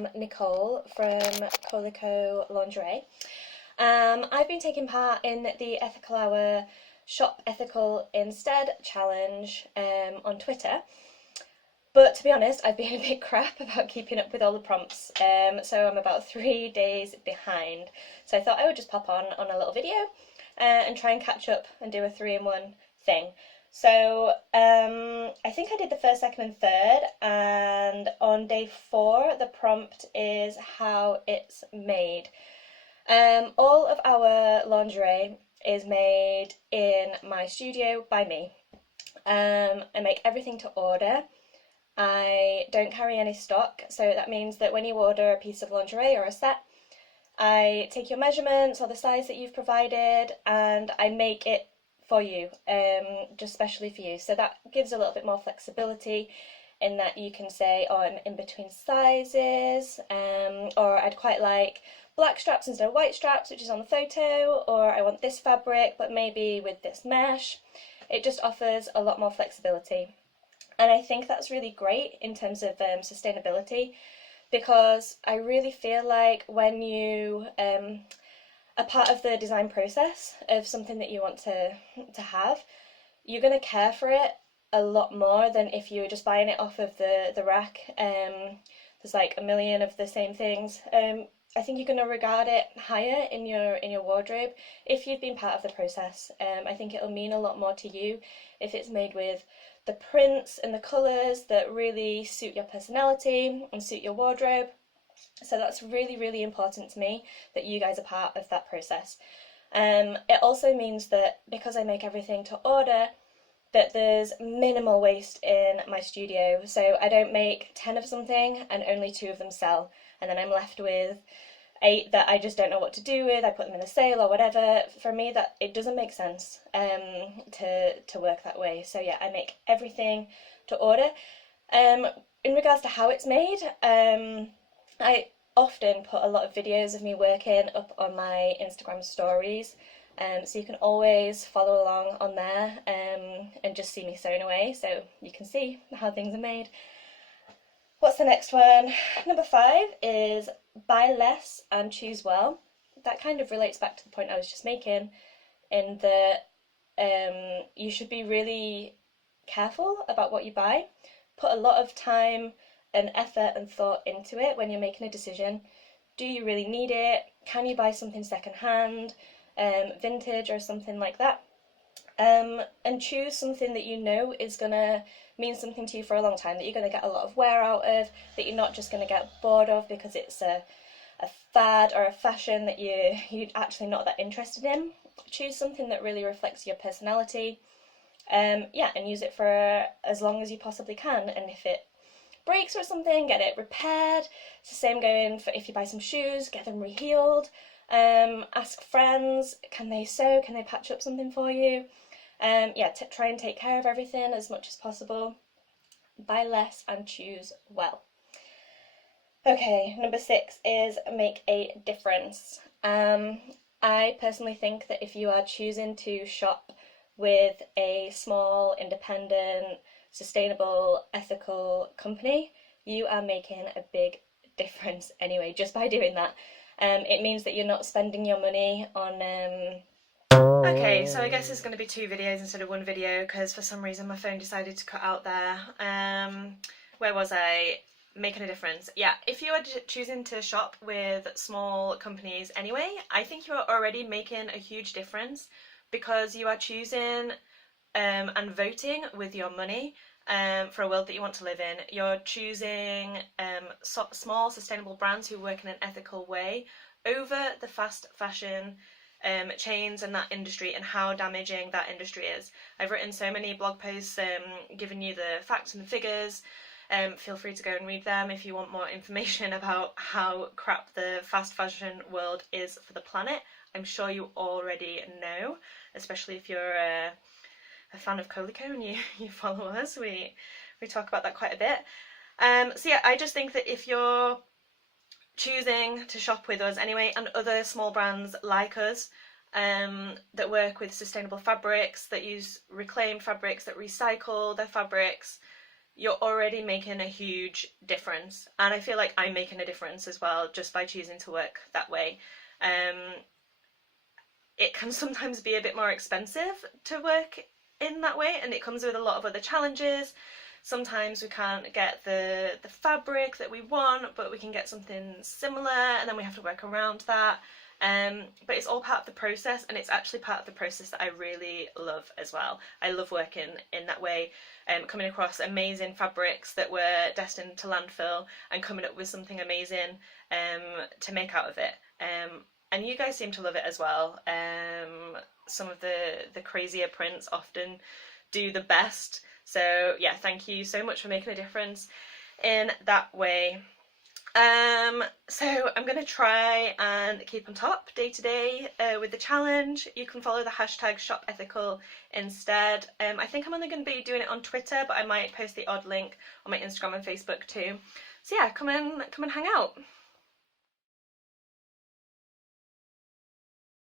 am Nicole from Colico Lingerie. I've been taking part in the Ethical Hour Shop Ethical Instead challenge on Twitter. But to be honest, I've been a bit crap about keeping up with all the prompts, so I'm about 3 days behind. So I thought I would just pop on a little video and try and catch up and do a 3-in-1 thing. So I think I did the first, second and third, and on day 4 the prompt is how it's made. All of our lingerie is made in my studio by me. I make everything to order. I don't carry any stock, so that means that when you order a piece of lingerie or a set, I take your measurements or the size that you've provided and I make it for you, just specially for you. So that gives a little bit more flexibility in that you can say, oh, I'm in between sizes, or I'd quite like black straps instead of white straps, which is on the photo, or I want this fabric but maybe with this mesh. It just offers a lot more flexibility. And I think that's really great in terms of sustainability, because I really feel like when you are part of the design process of something that you want to have, you're going to care for it a lot more than if you were just buying it off of the rack. There's like a million of the same things. I think you're going to regard it higher in your wardrobe if you've been part of the process. I think it'll mean a lot more to you if it's made with the prints and the colours that really suit your personality and suit your wardrobe. So that's really, really important to me that you guys are part of that process. It also means that because I make everything to order, that there's minimal waste in my studio. So I don't make 10 of something and only 2 of them sell, and then I'm left with 8 that I just don't know what to do with. I put them in a sale or whatever. For me, that it doesn't make sense to work that way. So yeah, I make everything to order. In regards to how it's made, I often put a lot of videos of me working up on my Instagram stories, so you can always follow along on there and just see me sewing away, so you can see how things are made. What's the next one? Number 5 is buy less and choose well. That kind of relates back to the point I was just making, in that you should be really careful about what you buy. Put a lot of time and effort and thought into it when you're making a decision. Do you really need it? Can you buy something secondhand, vintage or something like that? And choose something that you know is going to mean something to you for a long time, that you're going to get a lot of wear out of, that you're not just going to get bored of because it's a fad or a fashion that you're actually not that interested in. Choose something that really reflects your personality, and use it for as long as you possibly can. And if it breaks or something, get it repaired. It's the same going for if you buy some shoes, get them reheeled. Ask friends, can they sew, can they patch up something for you? Try and take care of everything as much as possible. Buy less and choose well. Okay, number 6 is make a difference. I personally think that if you are choosing to shop with a small, independent, sustainable, ethical company, you are making a big difference anyway, just by doing that. It means that you're not spending your money on... Okay, so I guess there's going to be 2 videos instead of 1 video, because for some reason my phone decided to cut out there. Where was I? Making a difference. Yeah, if you are choosing to shop with small companies anyway, I think you are already making a huge difference, because you are choosing and voting with your money for a world that you want to live in. You're choosing small sustainable brands who work in an ethical way over the fast fashion chains and that industry, and how damaging that industry is. I've written so many blog posts giving you the facts and the figures. Feel free to go and read them if you want more information about how crap the fast fashion world is for the planet. I'm sure you already know, especially if you're a fan of Colico and you follow us. We talk about that quite a bit. I just think that if you're choosing to shop with us anyway, and other small brands like us that work with sustainable fabrics, that use reclaimed fabrics, that recycle their fabrics, you're already making a huge difference. And I feel like I'm making a difference as well just by choosing to work that way. It can sometimes be a bit more expensive to work in that way, and it comes with a lot of other challenges. Sometimes we can't get the fabric that we want, but we can get something similar, and then we have to work around that. But it's all part of the process, and it's actually part of the process that I really love as well. I love working in that way, coming across amazing fabrics that were destined to landfill and coming up with something amazing to make out of it. And you guys seem to love it as well. Some of the crazier prints often do the best. So yeah, thank you so much for making a difference in that way. So I'm going to try and keep on top day to day with the challenge. You can follow the hashtag #shopethical instead. I think I'm only going to be doing it on Twitter, but I might post the odd link on my Instagram and Facebook too. So yeah, come and hang out.